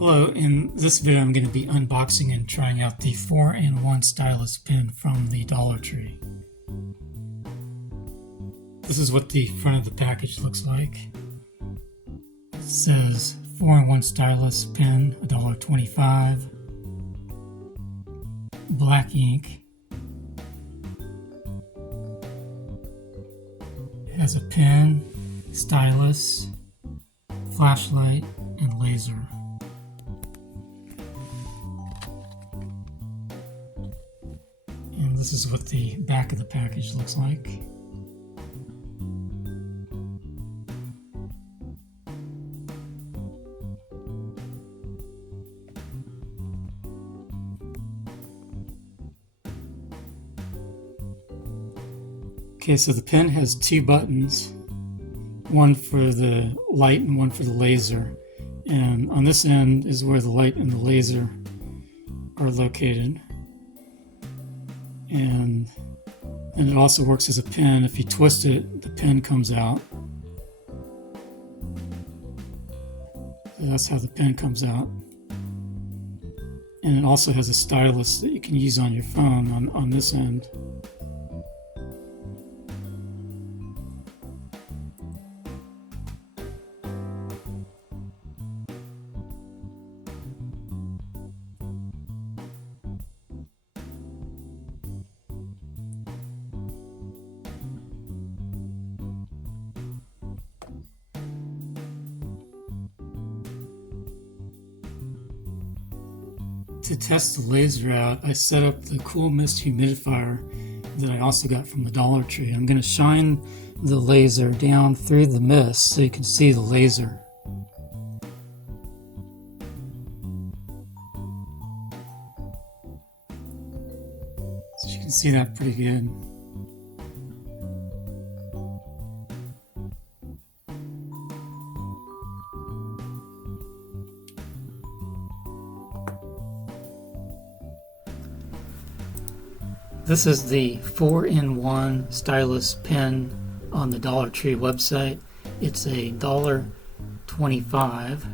Hello, in this video I'm going to be unboxing and trying out the 4-in-1 stylus pen from the Dollar Tree. This is what the front of the package looks like. It says 4-in-1 stylus pen, $1.25, black ink. It has a pen, stylus, flashlight, and laser. And this is what the back of the package looks like. Okay, so the pen has two buttons, one for the light and one for the laser. And on this end is where the light and the laser are located. And it also works as a pen. If you twist it, the pen comes out. So that's how the pen comes out. And it also has a stylus that you can use on your phone on this end. To test the laser out, I set up the Cool Mist humidifier that I also got from the Dollar Tree. I'm going to shine the laser down through the mist so you can see the laser. So you can see that pretty good. This is the 4-in-1 stylus pen on the Dollar Tree website. It's a $1.25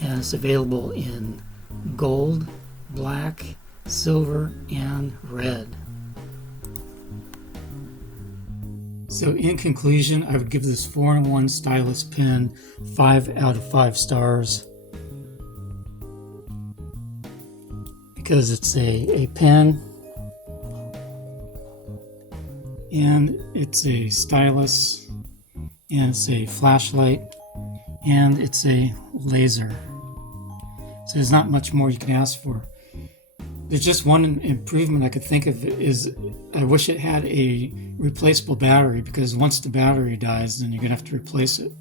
and it's available in gold, black, silver, and red. So in conclusion, I would give this 4-in-1 stylus pen 5 out of 5 stars because it's a pen, and it's a stylus, and it's a flashlight, and it's a laser. So there's not much more you can ask for. There's just one improvement I could think of is I wish it had a replaceable battery, because once the battery dies, then you're gonna have to replace it.